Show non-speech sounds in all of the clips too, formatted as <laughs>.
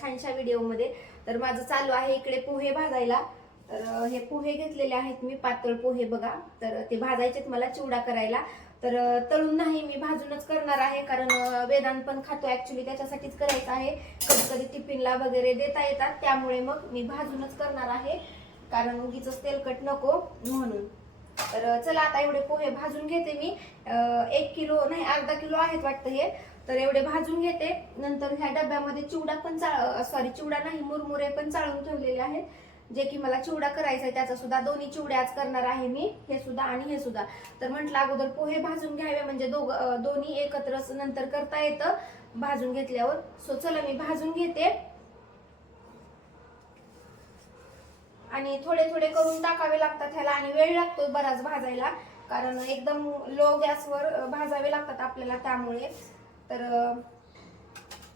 छानशा व्हिडिओमध्ये. तर माझं चालू आहे इकडे पोहे भाजायला. तर हे पोहे घेतलेले आहेत मी पातळ पोहे बघा. तर ते भाजायचेत मला चिवडा करायला. तर तळून नाही मी भाजूनच करणार आहे कारण वेदांत पण खातो. ॲक्च्युली त्याच्यासाठीच करायचं आहे. कधी कधी टिफिनला वगैरे देता येतात. त्यामुळे मग मी भाजूनच करणार आहे. कारण उगीच तेलकट नको म्हणून. तर चला आता एवढे पोहे भाजून घेते मी. एक किलो नाही अर्धा किलो आहेत वाटतं हे. तर एवढे भाजून घेते. नंतर ह्या डब्यामध्ये चिवडा पण चाळ सॉरी चिवडा नाही मुरमुरे पण चाळून ठेवलेले आहेत. जे की मला चिवडा करायचा आहे त्याचा सुद्धा दोन्ही चिवडे आज करणार आहे मी हे सुद्धा आणि हे सुद्धा. तर म्हटलं अगोदर पोहे भाजून घ्यावे म्हणजे दोघ दोन्ही एकत्रच नंतर करता येतं भाजून घेतल्यावर. सो चला मी भाजून घेते. आणि थोडे थोडे करून टाकावे लागतात ह्याला आणि वेळ लागतो बराच भाजायला. कारण एकदम लो गॅसवर भाजावे लागतात आपल्याला त्यामुळे. तर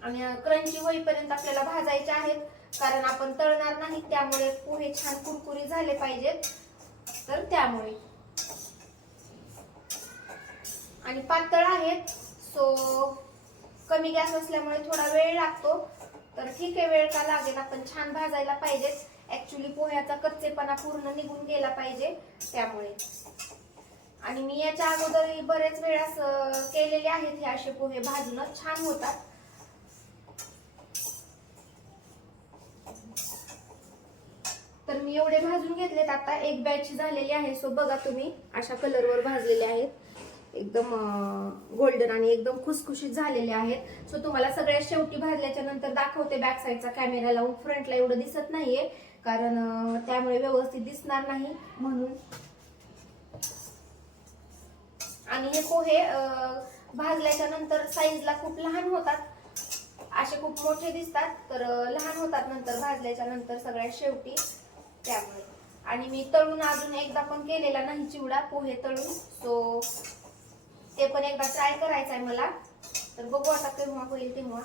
आणि क्रंची होईपर्यंत आपल्याला भाजायचे आहेत. कारण आपण तळणार नाही त्यामुळे पोहे छान कुरकुरी झाले पाहिजेत. तर त्यामुळे. आणि पातळ आहेत. सो कमी गॅस असल्यामुळे थोडा वेळ लागतो. तर ठीक आहे वेळ का लागेल? आपण छान भाजायला पाहिजेत. ऍक्च्युली पोह्याचा कच्चेपणा पूर्ण निघून गेला पाहिजे. त्यामुळे. आणि मी याच्या अगोदर बरेच वेळास केलेले आहेत हे असे पोहे भाजूनच छान होतात. तर मी एवढे भाजून घेतलेत आता एक बॅच झालेली आहे सो बघा तुम्ही अशा कलरवर भाजलेले आहेत. एकदम गोल्डन आणि एकदम खुसखुशीत झालेले आहेत. सो तुम्हाला सगळ्यात शेवटी भाजल्याच्या नंतर दाखवते बॅक साईडचा कॅमेरा लावून फ्रंटला एवढं दिसत नाहीये कारण त्यामुळे व्यवस्थित दिसणार नाही. म्हणून आणि हे पोहे भाजल्याच्या नंतर साईजला खूप लहान होतात. असे खूप मोठे दिसतात तर लहान होतात नंतर भाजल्याच्या नंतर सगळ्यात शेवटी त्यामुळे. आणि मी तळून अजून एकदा पण केलेला नाही चिवडा पोहे तळून. सो ते पण एकदा ट्राय करायचं आहे मला. तर बघू आता केव्हा होईल तेव्हा.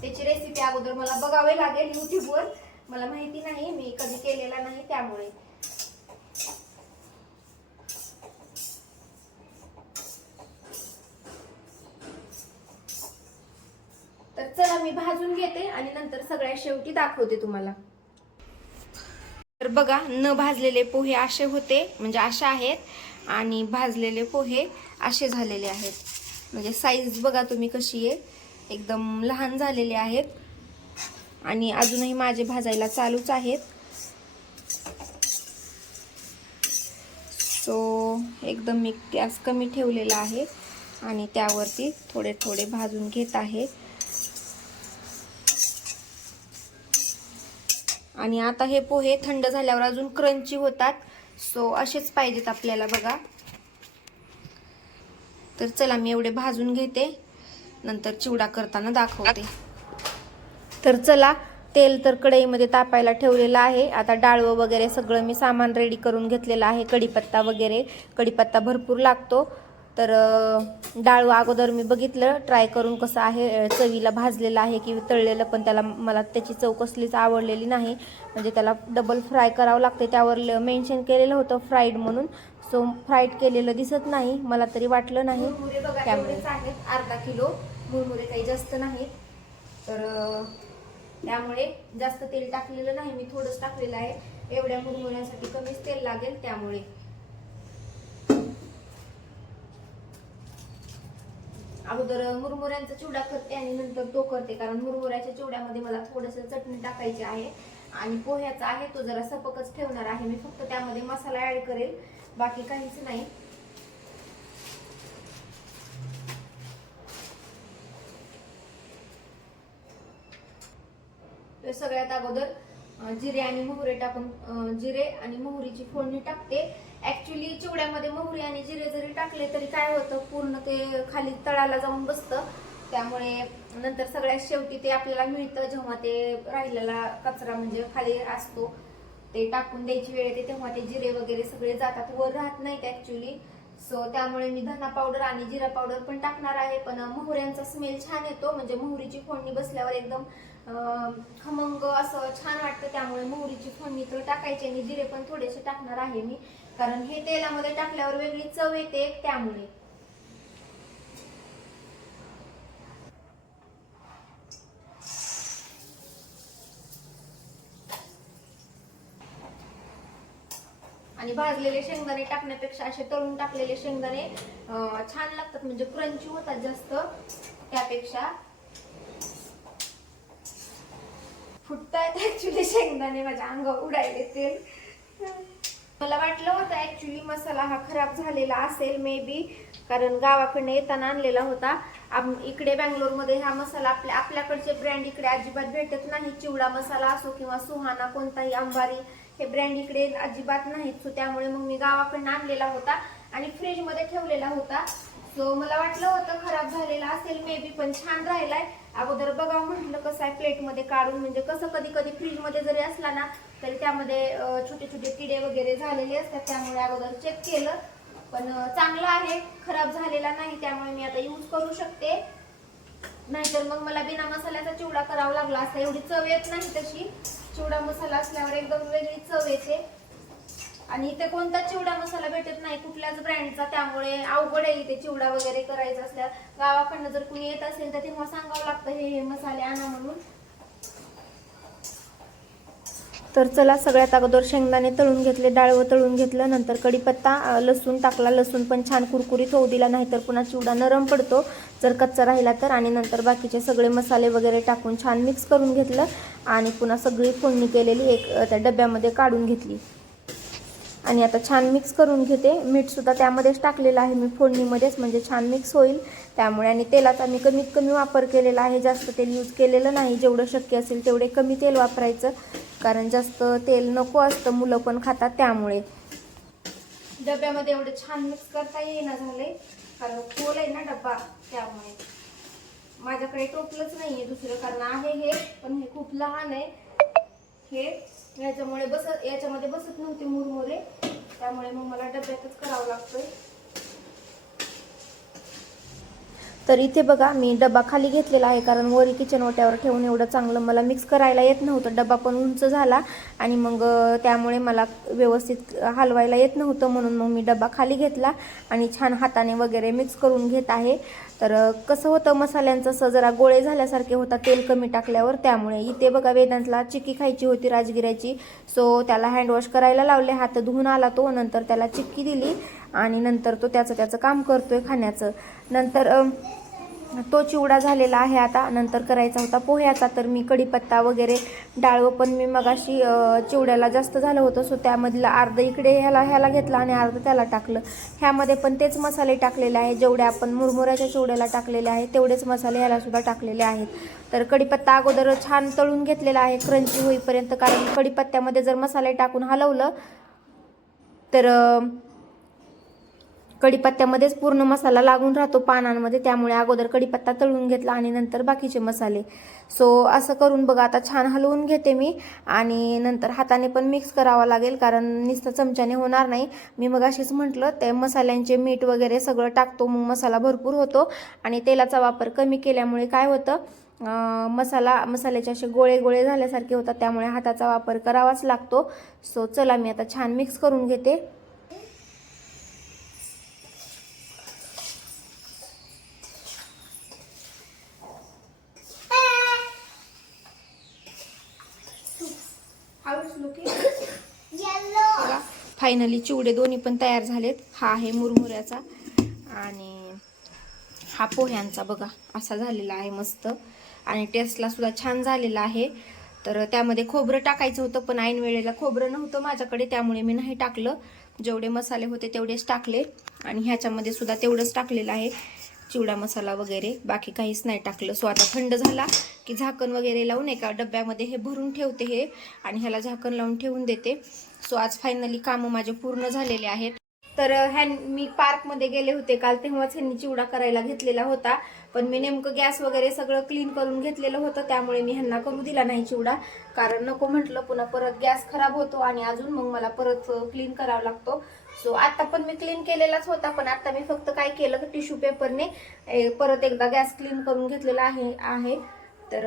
त्याची रेसिपी अगोदर मला बघावे लागेल युट्यूबवर मला माहिती नाही मी कधी केलेला नाही त्यामुळे. मी भाजून घेते आणि नंतर सगळ्या शेवटी दाखवते तुम्हाला. तर बघा न भाजलेले पोहे असे होते म्हणजे असे आहेत आणि भाजलेले पोहे असे झालेले आहेत. म्हणजे साईज बघा तुम्ही कशी आहे. एकदम लहान झालेले आहेत. आणि अजूनही माझे भाजायला चालूच आहेत. सो एकदम मी गॅस कमी ठेवलेला आहे आणि त्यावरती थोडे थोडे भाजून घेत आहे. आणि आता हे पोहे थंड झाल्यावर अजून क्रंची होतात. सो असेच पाहिजेत आपल्याला बघा. तर चला मी एवढे भाजून घेते. नंतर चिवडा करताना दाखवते. तर चला तेल तर कढईमध्ये तापायला ठेवलेलं आहे. आता डाळवं वगैरे सगळं मी सामान रेडी करून घेतलेलं आहे. कढीपत्ता वगैरे कढीपत्ता भरपूर लागतो. तर अं, डाळवं अगोदर मी बघितलं. ट्राय करून कसं आहे चवीला भाजलेलं आहे की तळलेलं पण त्याला मला त्याची चव कसलीच आवडलेली नाही. म्हणजे त्याला डबल फ्राय करावं लागते त्यावर मेन्शन केलेलं होतं फ्राईड म्हणून. सो फ्राईड केलेलं दिसत नाही. मला तरी वाटलं नाही. त्यामुळे आहेत. अर्धा किलो. मुरमुरे काही जास्त नाहीत. तर त्यामुळे जास्त तेल टाकलेलं नाही. मी थोडंच टाकलेलं आहे. एवढ्या मुरमुऱ्यांसाठी कमीच तेल लागेल त्यामुळे. अगोदर मुरमुऱ्यांचा चिवडा करते आणि नंतर तो करते. कारण मुरमुऱ्याच्या चिवड्यामध्ये मला थोडस चटणी टाकायची आहे. आणि पोह्याचा आहे तो जरा सपकच ठेवणार आहे. मी फक्त त्यामध्ये मसाला ऍड करेल. बाकी काहीच नाही. तर सगळ्यात अगोदर जिरे आणि मोहरे टाकून जिरे आणि मोहरीची फोडणी टाकते. ऍक्च्युली चिवड्यामध्ये मोहरी आणि जिरे जरी टाकले तरी काय होतं पूर्ण ते खाली तळाला जाऊन बसतं. त्यामुळे नंतर सगळ्यात शेवटी ते आपल्याला मिळतं जेव्हा ते राहिलेला कचरा म्हणजे खाली असतो. ते टाकून द्यायची वेळ येते तेव्हा ते जिरे वगैरे सगळे जातात. वर राहत नाहीत ऍक्च्युली सो त्यामुळे मी धना पावडर आणि जिरा पावडर पण टाकणार आहे. पण मोहऱ्यांचा स्मेल छान येतो. म्हणजे मोहरीची फोडणी बसल्यावर एकदम खमंग असं छान वाटतं. त्यामुळे मोहरीची फोडणी तर टाकायची आणि जिरे पण थोडेसे टाकणार आहे मी. कारण हे तेलामध्ये टाकल्यावर वेगळी चव येते त्यामुळे. आणि भाजलेले शेंगदाणे टाकण्यापेक्षा असे तळून टाकलेले शेंगदाणे छान लागतात. म्हणजे क्रंची होतात जास्त. त्यापेक्षा फुटतायत ऍक्च्युली शेंगदाणे. माझ्या अंगावर उडायले तेल. मला वाटलं होतं ऍक्च्युली मसाला हा खराब झालेला असेल मे बी कारण गावाकडनं येताना आणलेला होता. आम- इकडे बँगलोरमध्ये हा मसाला आपल्या आपल्याकडचे ब्रँड इकडे अजिबात भेटत नाही. चिवडा मसाला असो किंवा सुहाना कोणताही अंबारी हे ब्रँड इकडे अजिबात नाहीत. सो त्यामुळे मग मी गावाकडनं आणलेला होता आणि फ्रीजमध्ये ठेवलेला होता. सो मला वाटलं होतं खराब झालेला असेल मे बी पण छान राहिलाय. अगोदर बघा म्हटलं कसं आहे प्लेटमध्ये काढून म्हणजे कसं कधी कधी फ्रीजमध्ये जरी असला ना तरी त्यामध्ये छोटे छोटे किडे वगैरे झालेले असतात त्यामुळे अगोदर चेक केलं. पण चांगलं आहे खराब झालेला नाही त्यामुळे मी आता यूज करू शकते. नाहीतर मग मला बिना मसाल्याचा चिवडा करावा लागला असता. एवढी चव येत नाही तशी. चिवडा मसाला असल्यावर एकदम वेगळी चव येते. आणि इथे कोणता चिवडा मसाला भेटत नाही कुठल्याच ब्रँडचा त्यामुळे अवघड आहे इथे चिवडा वगैरे करायचा असल्या. गावाकडनं जर कुणी येत असेल तर तेव्हा सांगावं लागतं हे हे मसाले आणा म्हणून. तर चला सगळ्यात अगोदर शेंगदाणे तळून घेतले डाळव तळून घेतलं. नंतर कढीपत्ता लसूण टाकला. लसूण पण छान कुरकुरीत होऊ दिला नाहीतर पुन्हा चिवडा नरम पडतो. जर कच्चा राहिला तर. आणि नंतर बाकीचे सगळे मसाले वगैरे टाकून छान मिक्स करून घेतलं. आणि पुन्हा सगळी फोडणी केलेली एक त्या डब्यामध्ये काढून घेतली. आणि आता छान मिक्स करून घेते. मीठसुद्धा त्यामध्येच टाकलेलं आहे मी फोडणीमध्येच म्हणजे छान मिक्स होईल. त्यामुळे आणि तेलाचा मी कमीत कमी वापर केलेला आहे. जास्त तेल यूज केलेलं नाही. जेवढं शक्य असेल तेवढे कमी तेल वापरायचं. कारण जास्त तेल नको असतं मुलं पण खातात त्यामुळे. डब्यामध्ये एवढं छान मिक्स करता येईना झाले कारण खोल आहे ना डब्बा त्यामुळे. माझ्याकडे टोपलंच आहे दुसरं कारण आहे हे पण हे खूप लहान आहे. हे याच्यामुळे बसत याच्यामध्ये बसत नव्हते मुरमुरे त्यामुळे मग मला डब्यातच करावं लागतोय. तर इथे बघा मी डबा खाली घेतलेला आहे कारण वरी किचन ओट्यावर ठेवून एवढं चांगलं मला मिक्स करायला येत नव्हतं. डबा पण उंच झाला आणि मग त्यामुळे मला व्यवस्थित हलवायला येत नव्हतं म्हणून मग मी डबा खाली घेतला आणि छान हाताने वगैरे मिक्स करून घेत आहे. तर कसं होतं मसाल्यांचं असं जरा गोळे झाल्यासारखे होता तेल कमी टाकल्यावर. त्यामुळे इथे बघा वेदांतला चिक्की खायची होती राजगिऱ्याची. सो त्याला हँडवॉश करायला लावले हात धुवून आला तो नंतर त्याला चिक्की दिली. आणि नंतर तो त्याचं त्याचं काम करतोय खाण्याचं. नंतर तो चिवडा झालेला आहे आता. नंतर करायचा होता पोह्याचा तर मी कढीपत्ता वगैरे डाळवं पण मी मगाशी चिवड्याला जास्त झालं होतं. सो त्यामधलं अर्ध इकडे ह्याला ह्याला घेतलं आणि अर्ध त्याला टाकलं. ह्यामध्ये पण तेच मसाले टाकलेले आहे जेवढे आपण मुरमुऱ्याच्या चिवड्याला टाकलेले आहे तेवढेच मसाले ह्यालासुद्धा टाकलेले आहेत. तर कढीपत्ता अगोदर छान तळून घेतलेला आहे क्रंची होईपर्यंत. कारण कढीपत्त्यामध्ये जर मसाले टाकून हलवलं तर कढीपत्त्यामध्येच पूर्ण मसाला लागून राहतो पानांमध्ये त्यामुळे अगोदर कढीपत्ता तळून घेतला आणि नंतर बाकीचे मसाले. सो असं करून बघा आता छान हलवून घेते मी आणि नंतर हाताने पण मिक्स करावा लागेल कारण नुसतं चमच्याने होणार नाही. मी मग अशीच म्हटलं ते मसाल्यांचे मीठ वगैरे सगळं टाकतो मग मसाला भरपूर होतो आणि तेलाचा वापर कमी केल्यामुळे काय होतं मसाला मसाल्याचे असे गोळे गोळे झाल्यासारखे होतात त्यामुळे हाताचा वापर करावाच लागतो. सो चला मी आता छान मिक्स करून घेते. फायनली चिवडे दोन्ही पण तयार झालेत. हा आहे मुरमुऱ्याचा. आणि हा पोह्यांचा बघा असा झालेला आहे मस्त. आणि टेस्टला सुद्धा छान झालेला आहे. तर त्यामध्ये खोबरं टाकायचं होतं पण ऐन वेळेला खोबरं नव्हतं माझ्याकडे त्यामुळे मी नाही टाकलं. जेवढे मसाले होते तेवढेच टाकले. आणि ह्याच्यामध्ये सुद्धा तेवढंच टाकलेलं आहे. चिवडा मसाला वगैरे. बाकी काहीच नाही टाकलं. सो आता थंड झाला की झाकण वगैरे लावून एका डब्यामध्ये हे भरून ठेवते हे. आणि ह्याला झाकण लावून ठेवून देते. सो आज फायनली कामं माझे पूर्ण झालेले आहेत. तर ह्या मी पार्कमध्ये गेले होते काल तेव्हाच ह्यांनी चिवडा करायला घेतलेला होता. पण मी नेमकं गॅस वगैरे सगळं क्लीन करून घेतलेलं होतं त्यामुळे मी ह्यांना करू दिला नाही चिवडा. कारण नको म्हटलं पुन्हा परत गॅस खराब होतो आणि अजून मग मला परत क्लीन करावा लागतो. सो आता पण मी क्लीन केलेलाच होता पण आता मी फक्त काय केलं टिश्यू पेपरने परत एकदा गॅस क्लीन करून घेतलेला आहे आहे. तर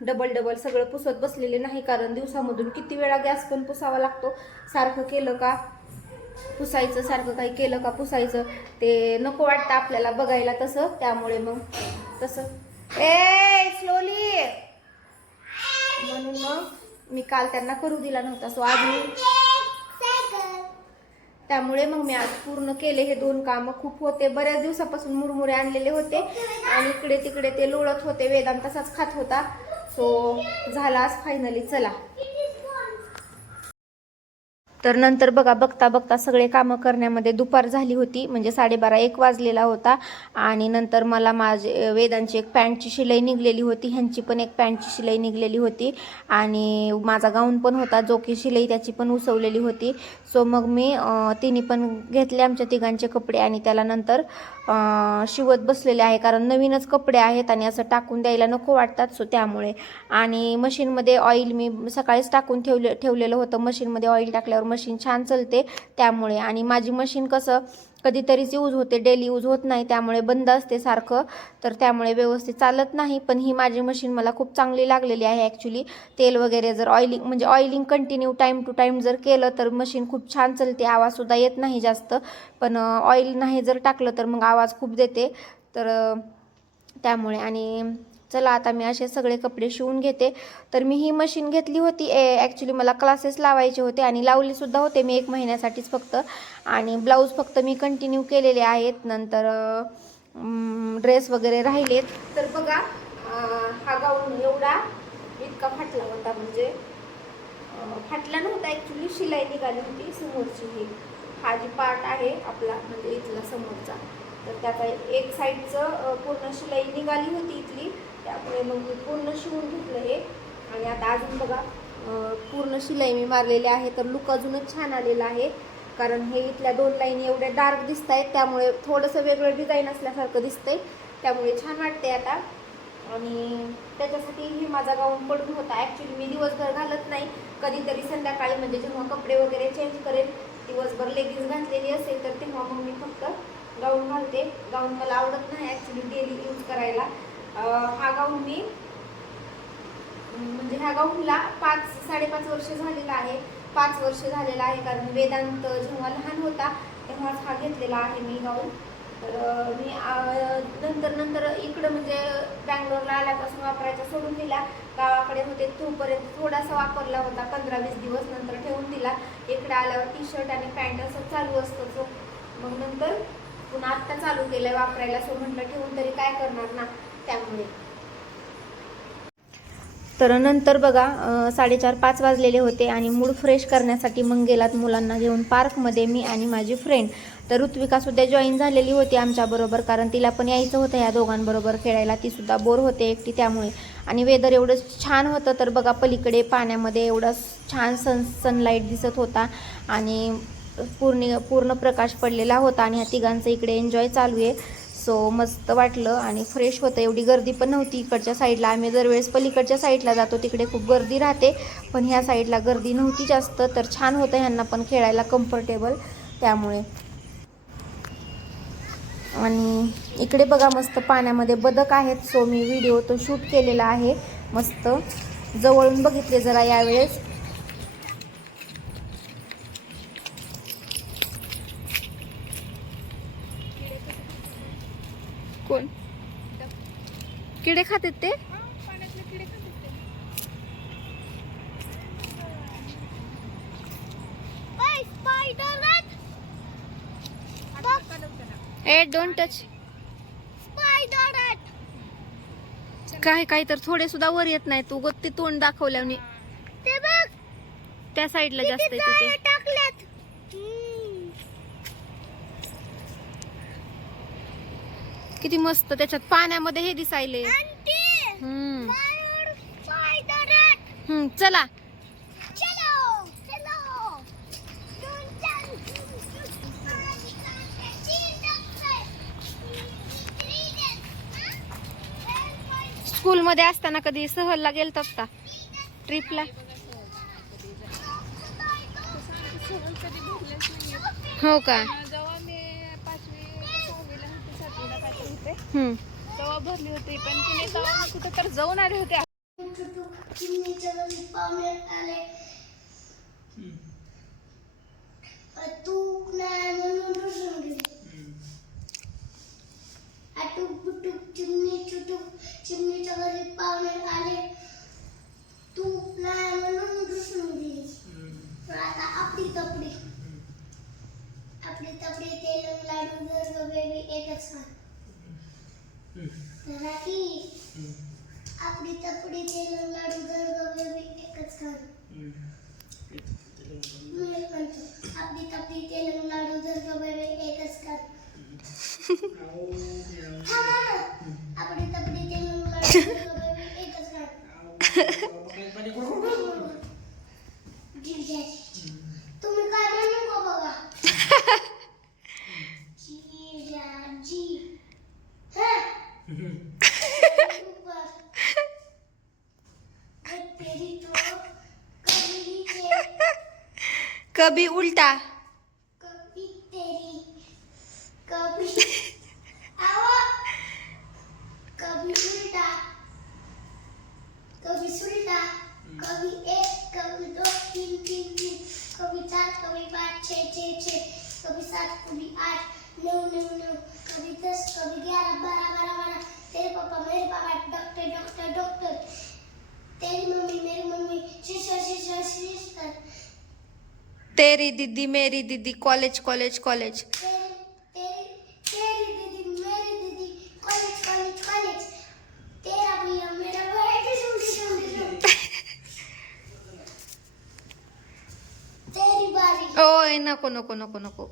डबल डबल सगळं पुसत बसलेले नाही कारण दिवसामधून किती वेळा गॅस पण पुसावा लागतो. सारखं केलं का पुसायचं सारखं काही केलं का पुसायचं ते नको वाटतं आपल्याला बघायला तसं. त्यामुळे मग तसं. ए स्लोली म्हणून मग मी काल त्यांना करू दिला नव्हता. सो आज मी त्यामुळे मग मी आज पूर्ण केले हे दोन कामं. खूप होते. बऱ्याच दिवसापासून मुरमुरे आणलेले होते. आणि इकडे तिकडे ते लोळत होते. वेदांत तसाच खात होता. सो झाला आज फायनली चला. तर नंतर बघा बघता बघता सगळे कामं करण्यामध्ये दुपार झाली होती. म्हणजे साडेबारा एक वाजलेला होता. आणि नंतर मला माझे वेदांची एक पॅन्टची शिलाई निघलेली होती. ह्यांची पण एक पॅन्टची शिलाई निघलेली होती. आणि माझा गाऊन पण होता जो की शिलाई त्याची पण उसवलेली होती. सो मग मी तिने पण घेतले आमच्या तिघांचे कपडे आणि त्याला नंतर शिवत बसलेले आहे. कारण नवीनच कपडे आहेत आणि असं टाकून द्यायला नको वाटतात. सो त्यामुळे. आणि मशीनमध्ये ऑइल मी सकाळीच टाकून ठेवले ठेवलेलं होतं. मशीनमध्ये ऑइल टाकल्यावर मशीन छान चालते त्यामुळे. आणि माझी मशीन कसं कधीतरीच यूज होते डेली यूज होत नाही त्यामुळे बंद असते सारखं. तर त्यामुळे व्यवस्थित चालत नाही. पण ही माझी मशीन मला खूप चांगली लागलेली आहे ॲक्च्युली तेल वगैरे जर ऑइलिंग म्हणजे oiling continue time to time जर केलं तर मशीन खूप छान चालते. आवाजसुद्धा येत नाही जास्त. पण ऑइल नाही जर टाकलं तर मग आवाज खूप देते. तर त्यामुळे. आणि चला आता मी असे सगळे कपडे शिवून घेते. तर मी ही मशीन घेतली होती. ॲक्च्युली मला क्लासेस लावायचे होते आणि लावलेसुद्धा होते मी एक महिन्यासाठीच फक्त. आणि ब्लाऊज फक्त मी कंटिन्यू केलेले आहेत. नंतर ड्रेस वगैरे राहिलेत. तर बघा हा गाऊन एवढा इतका फाटला होता म्हणजे फाटला नव्हता. ॲक्च्युली शिलाई निघाली होती समोरची ही. हा जी पार्ट आहे आपला म्हणजे इथला समोरचा. तर त्याचा एक साईडचं पूर्ण शिलाई निघाली होती इथली. त्यामुळे मग मी पूर्ण शिवून घेतलं हे. आणि आता अजून बघा पूर्ण शिलाई मी मारलेली आहे तर लुक अजूनच छान आलेला आहे. कारण हे इथल्या दोन लाईन एवढ्या डार्क दिसत आहेत त्यामुळे थोडंसं वेगळं डिझाईन असल्यासारखं दिसतंय. त्यामुळे छान वाटते आता. आणि त्याच्यासाठी हे माझा गाऊन पडून होता. ॲक्च्युली मी दिवसभर घालत नाही. कधीतरी संध्याकाळी म्हणजे जेव्हा कपडे वगैरे चेंज करेल दिवसभर लेगिन्स घातलेली असेल तर तेव्हा मग मी फक्त गाऊन घालते. गाऊन मला आवडत नाही ॲक्च्युली डेली यूज करायला. हा गाऊन मी. म्हणजे ह्या गाऊनला पाच साडेपाच वर्ष झालेला आहे. पाच वर्ष झालेला आहे कारण वेदांत जेव्हा लहान होता तेव्हाच हा घेतलेला आहे मी गाऊन तर मी नंतर नंतर इकडं म्हणजे बँगलोरला आल्यापासून वापरायचा सोडून दिला. गावाकडे होते तोपर्यंत थोडासा वापरला होता. पंधरा वीस दिवस नंतर ठेवून दिला. इकडे आल्यावर टी शर्ट आणि पॅन्ट असं चालू असतं सो मग नंतर पुन्हा आत्ता चालू केलं वापरायला. सो म्हटलं ठेवून तरी काय करणार ना? त्यामुळे. तर नंतर बघा साडेचार पाच वाजलेले होते आणि मूड फ्रेश करण्यासाठी मग गेलात मुलांना घेऊन पार्कमध्ये मी आणि माझी फ्रेंड तर ऋत्विकासुद्धा जॉईन झालेली होती आमच्याबरोबर कारण तिला पण यायचं होतं या दोघांबरोबर खेळायला. तीसुद्धा बोर होते एकटी त्यामुळे. आणि वेदर एवढं छान होतं तर बघा पलीकडे पाण्यामध्ये एवढा छान सन सनलाईट दिसत होता आणि पूर्ण पूर्ण प्रकाश पडलेला होता आणि ह्या तिघांचं इकडे एन्जॉय चालू आहे. सो मस्त वाटलं आणि फ्रेश होतं. एवढी गर्दी पण नव्हती इकडच्या साईडला आम्ही दरवेळेस पलीकडच्या साईडला जातो. तिकडे खूप गर्दी राहते. पण ह्या साईडला गर्दी नव्हती जास्त. तर छान होतं ह्यांना पण खेळायला कम्फर्टेबल त्यामुळे. आणि इकडे बघा मस्त पाण्यामध्ये बदक आहेत. सो मी व्हिडिओ तो शूट केलेला आहे. मस्त. जवळून बघितले जरा यावेळेस कोण किडे खातात ते? ए डोंट टच काय काय तर थोडे सुद्धा वर येत नाही तू ते तोंड दाखवल्याने बघ. त्या साईडला जास्त आहे तिथे. किती मस्त त्याच्यात पाण्यामध्ये हे दिसायले. हम्म. हम्म चला. स्कूलमध्ये असताना कधी सहलला गेलतात का? ट्रिपला हो का जेव्हा मी पाचवी सहावीला होते सातवीला काय तर होते हम्म तेव्हा भरली होती पण तिने मी कुठं तर जाऊन आले होते. चिमणीच्या घरी पाहुणे आले कभी उलटा। कभी तेरी कभी <laughs> आवा कभी उल्टा कभी सुल्टा कभी एक कभी दो तीन तीन तीन कभी चार कभी पाँच छः छः छः कभी सात कभी आठ नौ नौ नौ कभी दस कभी ग्यारह बारह बारह बारह। तेरे पापा मेरे पापा डॉक्टर डॉक्टर डॉक्टर तेरी मम्मी मेरी मम्मी सिस्टर सिस्टर सिस्टर तेरी दीदी मेरी दीदी कॉलेज कॉलेज कॉलेज तेरी तेरी तेरी दीदी मेरी दीदी कॉलेज कॉलेज कॉलेज तेरा भैया मेरा भाई डिसुम डिसुम डिसुम तेरी बारी ओय नको नको नको नको.